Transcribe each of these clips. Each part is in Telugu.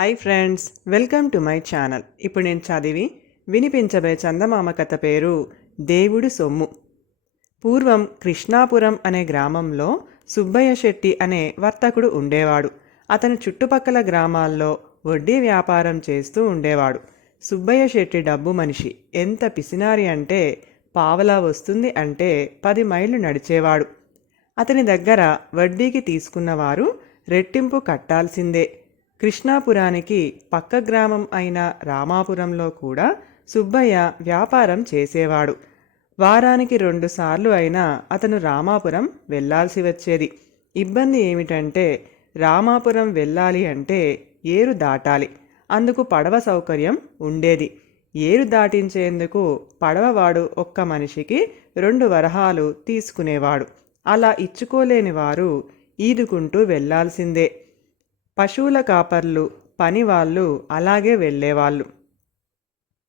Hi friends welcome to my channel ఇప్పుడు నేను చదివి వినిపించబోయే చందమామ కథ పేరు దేవుడు సొమ్ము. పూర్వం కృష్ణాపురం అనే గ్రామంలో సుబ్బయ్య శెట్టి అనే వర్తకుడు ఉండేవాడు. అతని చుట్టుపక్కల గ్రామాల్లో వడ్డీ వ్యాపారం చేస్తూ ఉండేవాడు. సుబ్బయ్య శెట్టి డబ్బు మనిషి. ఎంత పిసినారి అంటే పావలా వస్తుంది అంటే పది మైళ్ళు నడిచేవాడు. అతని దగ్గర వడ్డీకి తీసుకున్నవారు రెట్టింపు కట్టాల్సిందే. కృష్ణాపురానికి పక్క గ్రామం అయిన రామాపురంలో కూడా సుబ్బయ్య వ్యాపారం చేసేవాడు. వారానికి రెండుసార్లు అయినా అతను రామాపురం వెళ్ళాల్సి వచ్చేది. ఇబ్బంది ఏమిటంటే రామాపురం వెళ్ళాలి అంటే ఏరు దాటాలి. అందుకు పడవ సౌకర్యం ఉండేది. ఏరు దాటించేందుకు పడవవాడు ఒక్క మనిషికి రెండు వరహాలు తీసుకునేవాడు. అలా ఇచ్చుకోలేని వారు ఈదుకుంటూ వెళ్ళాల్సిందే పశువుల కాపర్లు పనివాళ్ళు అలాగే వెళ్ళేవాళ్ళు.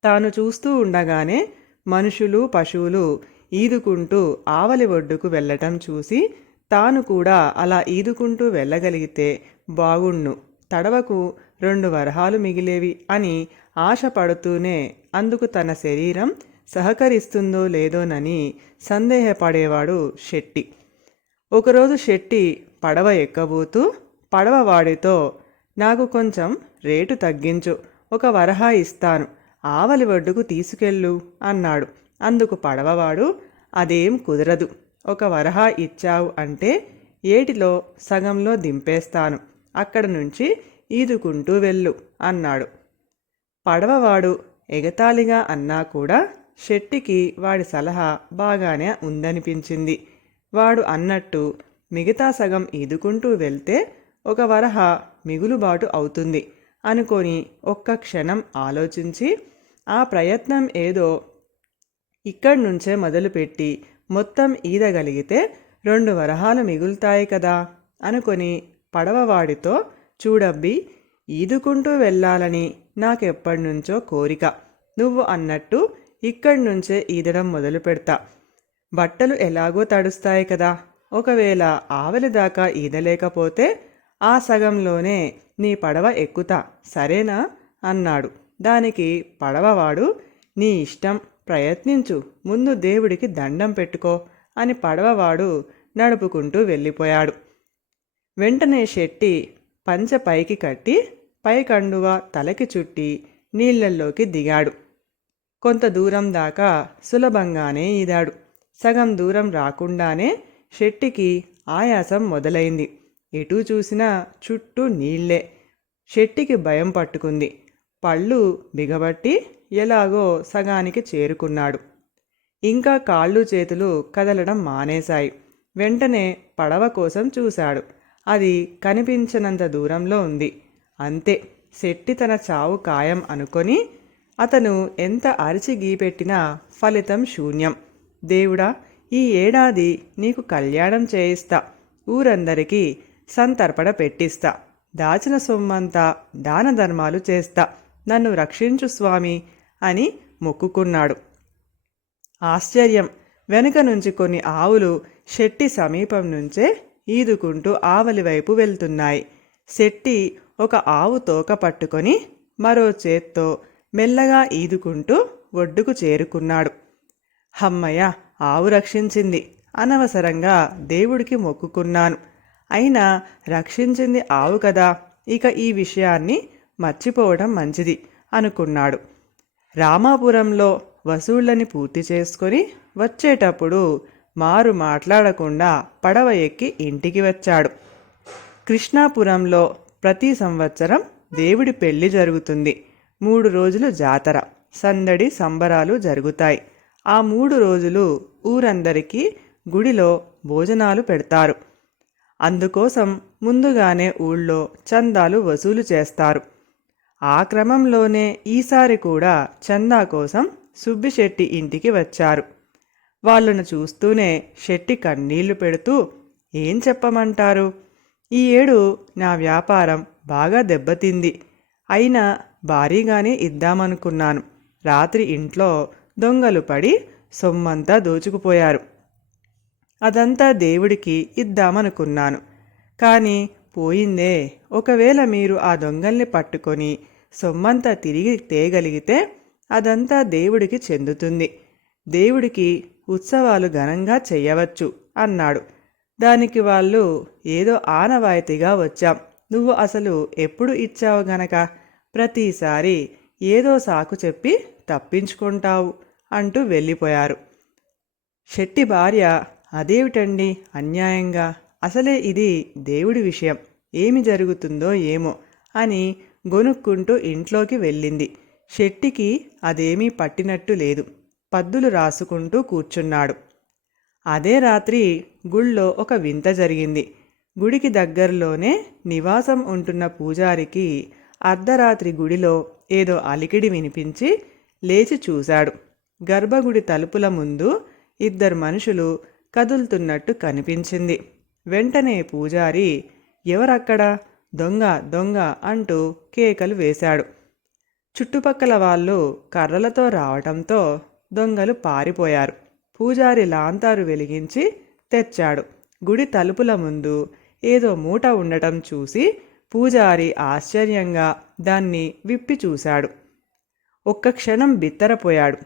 తాను చూస్తూ ఉండగానే మనుషులు పశువులు ఈదుకుంటూ ఆవలి ఒడ్డుకు వెళ్ళటం చూసి తాను కూడా అలా ఈదుకుంటూ వెళ్ళగలిగితే బాగుణ్ణు తడవకు రెండు వరహాలు మిగిలేవి అని ఆశపడుతూనే అందుకు తన శరీరం సహకరిస్తుందో లేదోనని సందేహపడేవాడు శెట్టి. ఒకరోజు శెట్టి పడవ ఎక్కబోతూ పడవవాడితో నాకు కొంచెం రేటు తగ్గించు ఒక వరహా ఇస్తాను ఆవలి ఒడ్డుకు తీసుకెళ్ళు అన్నాడు. అందుకు పడవవాడు అదేం కుదరదు ఒక వరహా ఇచ్చావు అంటే ఏటిలో సగంలో దింపేస్తాను అక్కడ నుంచి ఈదుకుంటూ వెళ్ళు అన్నాడు. పడవవాడు ఎగతాళిగా అన్నా కూడా శెట్టికి వాడి సలహా బాగానే ఉందనిపించింది. వాడు అన్నట్టు మిగతా సగం ఈదుకుంటూ వెళ్తే ఒక వరహ మిగులుబాటు అవుతుంది అనుకొని ఒక్క క్షణం ఆలోచించి ఆ ప్రయత్నం ఏదో ఇక్కడి నుంచే మొదలుపెట్టి మొత్తం ఈదగలిగితే రెండు వరహాలు మిగులుతాయి కదా అనుకొని పడవవాడితో చూడబ్బి ఈదుకుంటూ వెళ్ళాలని నాకెప్పటినుంచో కోరిక. నువ్వు అన్నట్టు ఇక్కడి నుంచే ఈదడం మొదలు పెడతా బట్టలు ఎలాగో తడుస్తాయి కదా. ఒకవేళ ఆవలి దాకా ఈదలేకపోతే ఆ సగంలోనే నీ పడవ ఎక్కుతా సరేనా? అన్నాడు. దానికి పడవవాడు నీ ఇష్టం ప్రయత్నించు ముందు దేవుడికి దండం పెట్టుకో అని పడవవాడు నడుపుకుంటూ వెళ్ళిపోయాడు. వెంటనే శెట్టి పంచ పైకి కట్టి పైకండువ తలకి చుట్టి నీళ్ళల్లోకి దిగాడు. కొంత దూరం దాకా సులభంగానే ఈదాడు. సగం దూరం రాకుండానే శెట్టికి ఆయాసం మొదలైంది. ఎటు చూసినా చుట్టూ నీళ్ళే శెట్టికి భయం పట్టుకుంది. పళ్ళు బిగబట్టి ఎలాగో సగానికి చేరుకున్నాడు. ఇంకా కాళ్ళు చేతులు కదలడం మానేశాయి. వెంటనే పడవ కోసం చూశాడు. అది కనిపించనంత దూరంలో ఉంది. అంతే. శెట్టి తన చావు ఖాయం అనుకొని అతను ఎంత అరిచి గీపెట్టినా ఫలితం శూన్యం. దేవుడా ఈ ఏడాది నీకు కళ్యాణం చేయిస్తా. ఊరందరికీ సంతర్పణ పెట్టిస్తా. దాచిన సొమ్మంతా దాన ధర్మాలు చేస్తా. నన్ను రక్షించు స్వామి అని మొక్కుకున్నాడు. ఆశ్చర్యం. వెనుక నుంచి కొన్ని ఆవులు శెట్టి సమీపం నుంచే ఈదుకుంటూ ఆవలి వైపు వెళ్తున్నాయి. శెట్టి ఒక ఆవు తోక పట్టుకొని మరో చేత్తో మెల్లగా ఈదుకుంటూ ఒడ్డుకు చేరుకున్నాడు. హమ్మయ్య ఆవు రక్షించింది. అనవసరంగా దేవుడికి మొక్కుకున్నాను. అయినా రక్షించింది ఆవు కదా ఇక ఈ విషయాన్ని మర్చిపోవడం మంచిది అనుకున్నాడు. రామాపురంలో వసూళ్ళని పూర్తి చేసుకొని వచ్చేటప్పుడు మారు మాట్లాడకుండా పడవ ఎక్కి ఇంటికి వచ్చాడు. కృష్ణాపురంలో ప్రతి సంవత్సరం దేవుడి పెళ్ళి జరుగుతుంది. మూడు రోజులు జాతర సందడి సంబరాలు జరుగుతాయి. ఆ మూడు రోజులు ఊరందరికీ గుడిలో భోజనాలు పెడతారు. అందుకోసం ముందుగానే ఊళ్ళో చందాలు వసూలు చేస్తారు. ఆ క్రమంలోనే ఈసారి కూడా చందా కోసం సుబ్బిశెట్టి ఇంటికి వచ్చారు. వాళ్ళను చూస్తూనే శెట్టి కన్నీళ్ళు పెడుతూ ఏం చెప్పమంటారు? ఈ ఏడు నా వ్యాపారం బాగా దెబ్బతింది. అయినా భారీగానే ఇద్దామనుకున్నాను. రాత్రి ఇంట్లో దొంగలు పడి సొమ్మంతా దోచుకుపోయారు. అదంతా దేవుడికి ఇద్దామనుకున్నాను. కానీ పోయిందే ఒకవేళ మీరు ఆ దొంగల్ని పట్టుకొని సొమ్మంతా తిరిగి తేగలిగితే అదంతా దేవుడికి చెందుతుంది. దేవుడికి ఉత్సవాలు ఘనంగా చెయ్యవచ్చు అన్నాడు. దానికి వాళ్ళు ఏదో ఆనవాయితీగా వచ్చాం. నువ్వు అసలు ఎప్పుడు ఇచ్చావు గనక? ప్రతిసారి ఏదో సాకు చెప్పి తప్పించుకుంటావు అంటూ వెళ్ళిపోయారు. శెట్టి భార్య అదేమిటండి అన్యాయంగా? అసలే ఇది దేవుడి విషయం. ఏమి జరుగుతుందో ఏమో అని గొనుక్కుంటూ ఇంట్లోకి వెళ్ళింది. శెట్టికి అదేమీ పట్టినట్టు లేదు. పద్దులు రాసుకుంటూ కూర్చున్నాడు. అదే రాత్రి గుళ్ళో ఒక వింత జరిగింది. గుడికి దగ్గరలోనే నివాసం ఉంటున్న పూజారికి అర్ధరాత్రి గుడిలో ఏదో అలికిడి వినిపించి లేచి చూశాడు. గర్భగుడి తలుపుల ముందు ఇద్దరు మనుషులు కదులుతున్నట్టు కనిపించింది. వెంటనే పూజారి ఎవరక్కడ? దొంగ దొంగ అంటూ కేకలు వేశాడు. చుట్టుపక్కల వాళ్ళు కర్రలతో రావటంతో దొంగలు పారిపోయారు. పూజారి లాంతారు వెలిగించి తెచ్చాడు. గుడి తలుపుల ముందు ఏదో మూట ఉండటం చూసి పూజారి ఆశ్చర్యంగా దాన్ని విప్పి చూశాడు. ఒక్క క్షణం బిత్తరపోయాడు.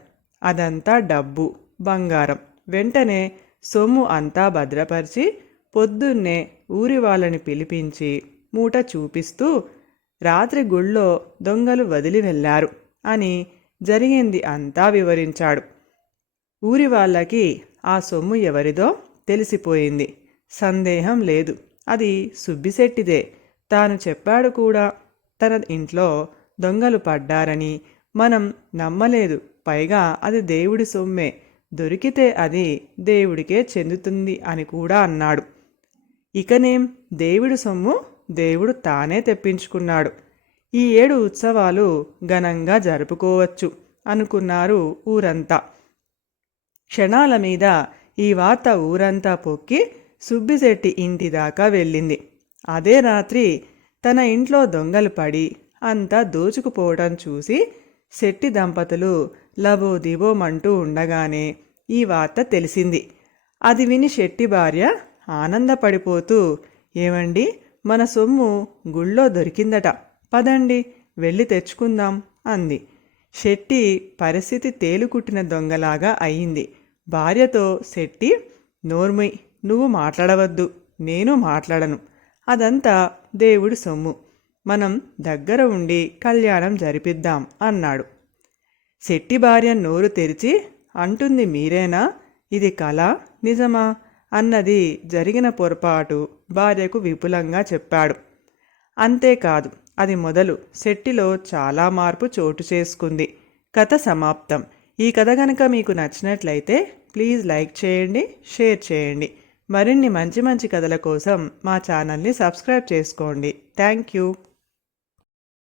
అదంతా డబ్బు బంగారం. వెంటనే సొమ్ము అంతా భద్రపరిచి పొద్దున్నే ఊరి వాళ్ళని పిలిపించి మూట చూపిస్తూ రాత్రి గుళ్ళో దొంగలు వదిలి వెళ్ళారు అని జరిగింది అంతా వివరించాడు. ఊరి వాళ్ళకి ఆ సొమ్ము ఎవరిదో తెలిసిపోయింది. సందేహం లేదు. అది సుబ్బిశెట్టిదే. తాను చెప్పాడు కూడా తన ఇంట్లో దొంగలు పడ్డారని మనం నమ్మలేదు. పైగా అది దేవుడి సొమ్మే. దొరికితే అది దేవుడికే చెందుతుంది అని కూడా అన్నాడు. ఇకనేం దేవుడు సొమ్ము దేవుడు తానే తెప్పించుకున్నాడు. ఈ ఏడు ఉత్సవాలు ఘనంగా జరుపుకోవచ్చు అనుకున్నారు ఊరంతా. క్షణాల మీద ఈ వార్త ఊరంతా పొక్కి సుబ్బిశెట్టి ఇంటి దాకా వెళ్ళింది. అదే రాత్రి తన ఇంట్లో దొంగలు పడి అంతా దోచుకుపోవడం చూసి శెట్టి దంపతులు లబోదిబోమంటూ ఉండగానే ఈ వార్త తెలిసింది. అది విని శెట్టి భార్య ఆనందపడిపోతూ ఏమండి మన సొమ్ము గుళ్ళో దొరికిందట. పదండి వెళ్ళి తెచ్చుకుందాం అంది. శెట్టి పరిస్థితి తేలుకుట్టిన దొంగలాగా అయింది. భార్యతో శెట్టి నోర్మై నువ్వు మాట్లాడవద్దు. నేను మాట్లాడను. అదంతా దేవుడి సొమ్ము. మనం దగ్గర ఉండి కళ్యాణం జరిపిద్దాం అన్నాడు. శెట్టి భార్య నోరు తెరిచి అంటుంది మీరేనా? ఇది కళ నిజమా? అన్నది జరిగిన పొరపాటు భార్యకు విపులంగా చెప్పాడు. అంతేకాదు అది మొదలు శెట్టిలో చాలా మార్పు చోటు చేసుకుంది. కథ సమాప్తం. ఈ కథ కనుక మీకు నచ్చినట్లయితే ప్లీజ్ లైక్ చేయండి షేర్ చేయండి. మరిన్ని మంచి మంచి కథల కోసం మా ఛానల్ని సబ్స్క్రైబ్ చేసుకోండి. Thank you.